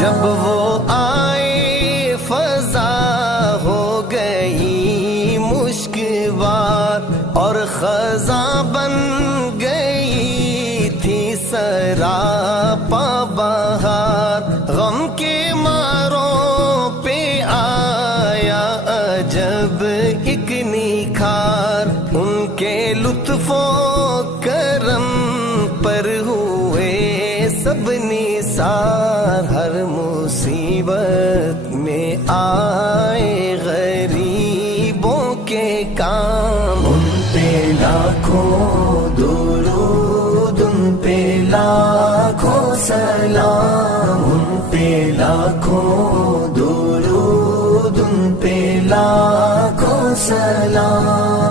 جب وہ آئے فضا ہو گئی مشکبار، اور خزاں بن گئی تھی سراپا بہار، غم کے ماروں پہ آیا عجب ایک نکھار، ان کے لطف و کرم پر ہوئے سب نثار، ہر مصیبت میں آئے غریبوں کے کام، ان پہ لاکھوں درود، ان پہ لاکھوں سلام، ان پہ لاکھوں درود، ان پہ لاکھوں سلام۔